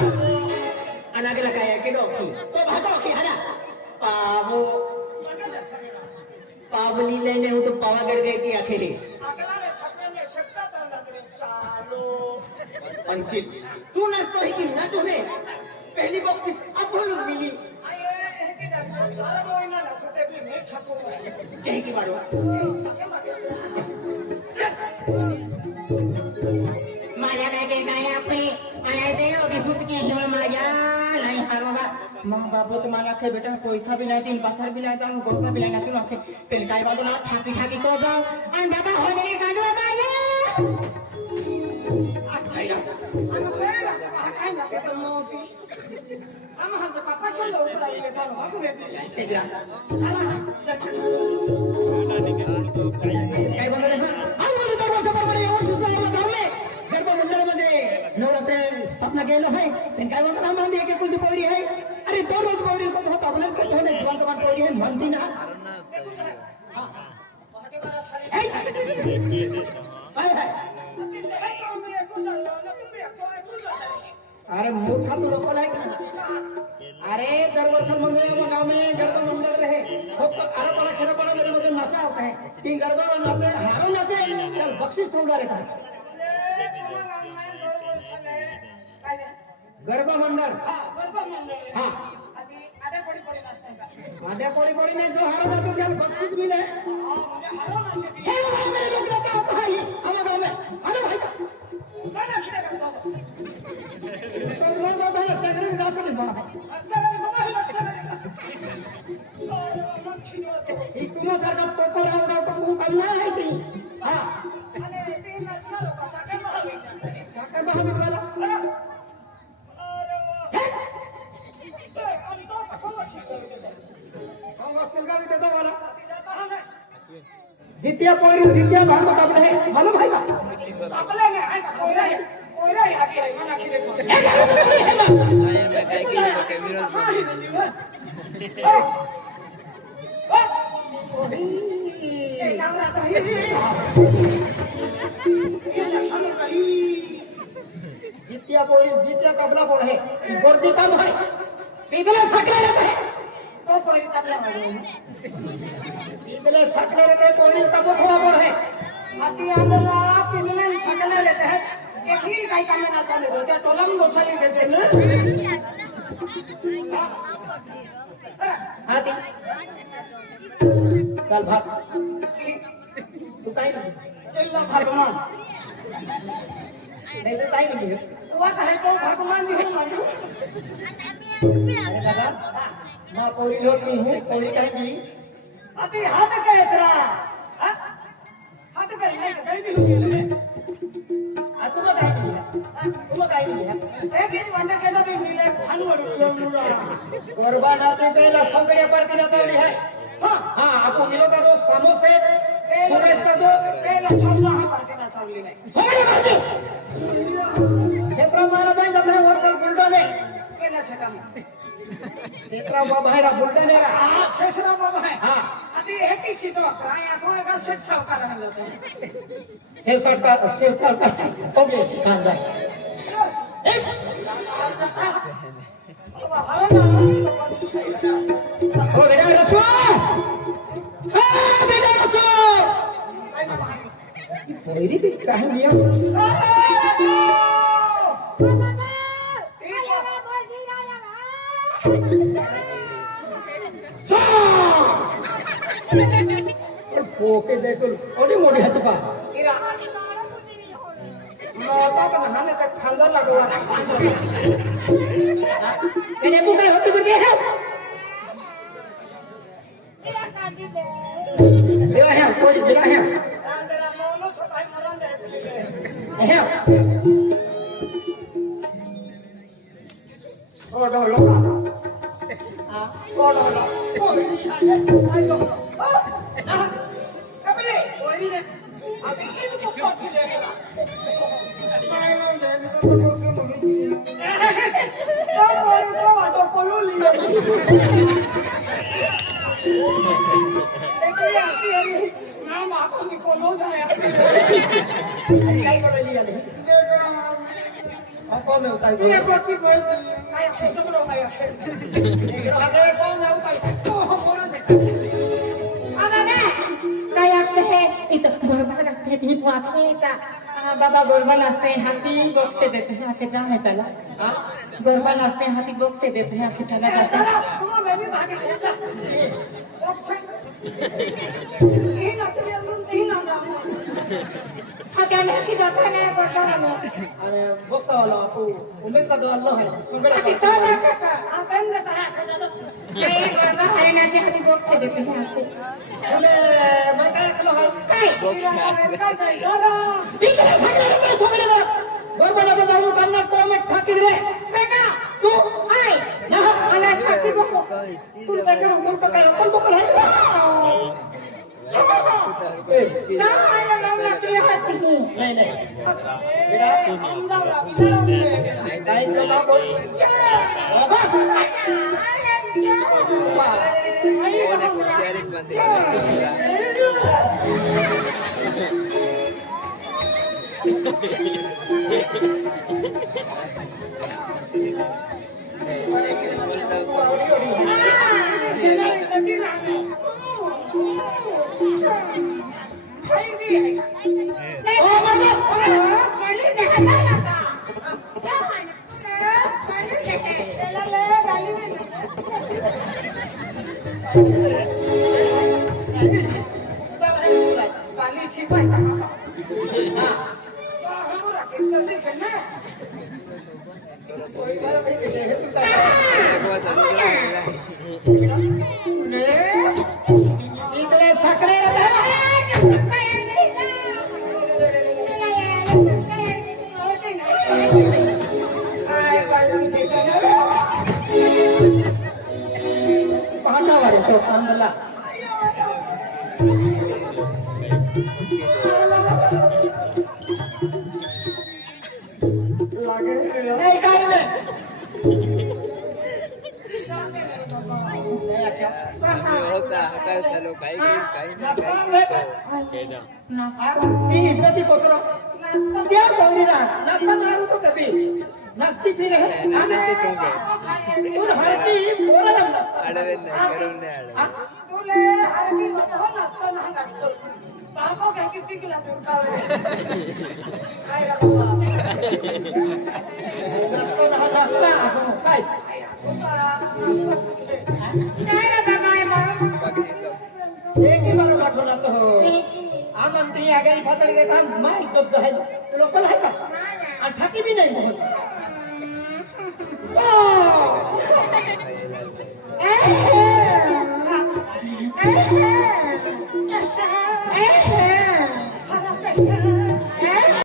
anak kita kayak gitu kok भागो की है ना पावो पावली लेने हो तो पावा कर गई थी आखिरी अगला रे छपने में छपता तो लग रे चालो अंशिल तू नाचतो है कि ना तुझे पहली बॉक्सिस अब लोग मिली आये एक ही सारा कोई ना छपते भी मैं छपूंगा कहीं की बारो माया बेगे गाया पे माया दे अभी भूत की हिमा माया नहीं हारोगा माँ बाबू तुम्हारा के बेटा पैसा भी नहीं तीन पत्थर भी नहीं तो गोपा भी नहीं नाचू रखे पेन काय बाबू ना ठाकी ठाकी को जाओ और बाबा हो मेरे गांडू माया आया अनु पेला काय ना के मोटी हम हम तो पापा चलो ऊपर आइए तो हम रे ठीक है काय बोल रहे हैं हम बोले तो सफर बड़े और सुद्धा हम गांव में गर्भ मंडल मध्ये नवरात्र स्थापना केलं आहे पण काय बोलतात हम एक एक कुल पोरी आहे अरे दो रोज पोरी को तो आपल्या करतो ने जीवन जमान पोरी है म्हणती ना काय अरे मोठा तो लोक आहे अरे दरवर्षी मध्ये गांव में गर्भ मंडल रहे फक्त खरा पडा खरा पडा मध्ये नाचा होता है तीन गर्भ नाचे हारो नाचे तर बक्षीस ठेवणार आहे गर्भ मंडल हाँ आधे पड़ी पड़ी ने जो हारो नाचे त्याला बक्षीस मिले हे मेरे लोग का भाई हमारे गांव में अरे भाई तुम्हासारखा पोपर आवडा पण कमला आहे ती हा साखर महाविद्यालय जितिया पोरी जितिया भांडवत आपलं हे मला माहिती आपले ने आहे का कोयरा कोयरा आगे आहे मना खिले को लाइन में काय की कैमरा जितिया पोरी जितिया कबला बोल है गोरदी काम है पीपले सकले रहते हैं तो कोई तबला वाले पीपले सकले रहते हैं पोरी का वो बोल है अति आंदोला पिलने सकले लेते हैं एक ही गाय का में ना चले होते टोलम गोसली देते हैं हाथी चल भाग तू काय नाही इल्ला भगवान नहीं तो काय नाही वो कहे तो भगवान भी हो मालूम अरे बाबा मां पोरी होती हूं पोरी काय नहीं अति हाथ के इतरा हाथ के नहीं कहीं भी हो गए तुम काय नहीं तुम काय नहीं एक ही वंडे के ना भी मिले भान मुड़ा गरबा नाते पहला सगळ्या पार्टीला चालली आहे हां हां आपण मिलो का दो समोसे सुरेश का दो पहला सामना हा पार्टी ना चालली नाही सगळे पार्टी क्षेत्र महाराज जमणे वर्षल बुलढाणे केला से काम क्षेत्र बाहेर बुलढाणे हां शेषरा बाबा है हां अति एक ही सीटो काय आपण का सेट सावकार रहलो सेव सरकार ओके सिकंदर एक ओ बेटा रसवा बेटा रसवा पोरी भी कहां लिया ओके देखो ओडी मोडी हात का इरा माता का नहाने तक खंजर लगवा मैंने बुका होते बगे है देवा है कोई जरा है तेरा मोनो सबाई मरन दे है ओ डोलो हां ओ डोलो कोई आई लो कबले कोई ने अभी की तो पक्की लेगा तो कोलो लिया देखिए आती है नाम आपको निकोलो जाए काय बोल लिया ले आप कोण होता तुला कोची बोलती काय छोटो काय आगे कोण होता तो कोण देखा अगं नाही काय असते हे इथं गोरबाग असते ती वाचते का बाबा गोरबान असते हाती बॉक्से देते हैं आखे जाम है चला गोरबान असते हाती बॉक्से देते हैं आखे चला जाता चला तुम बेबी भागे जा ये नचले तुम तीन ना क्या मैं की जाता है गोरबान में अरे बक्का वाला तू उम्मीद का तो अल्लाह है सगळं कितना रखा आपण देता है ये गोरबा हरियाणा के हाती बॉक्से देते हैं आखे अरे मैं काय केलं है काय काय झालं इकडे सगळे गोरबाला जाऊन त्यांना कोमेट ठाकी रे बेटा तू आय ना मला ठाकी बको तू बेटा मुर्ख काय आपण बको है ना आला ना तुझे हाती नाही नाही बेटा समजावला काय कमा बोल कोण एक हुशारीत बंदे काली शिपाई इकडे साखरे पाहता तो चांगला नाही काय नाही होता काय चालू काही काही ती इज्जती कोचरो नाश्ता द्या कोणीला नाश्ता मारू तो कभी नाश्ती फिर तू हरती बोला ना अडवे नाही करून नाही अडवे तुले हरती होतो नाश्ता ना गाडतो बाबा काय किती क्लास उठावे काय रे बाबा नाश्ता काय काय रे बाबा एक बार पाठवण्याचं हो आमंत्री आगारी फातळी काय काम माय इज्जत आहे लोकल आहे का आणि ठाकी बी नाही होत ए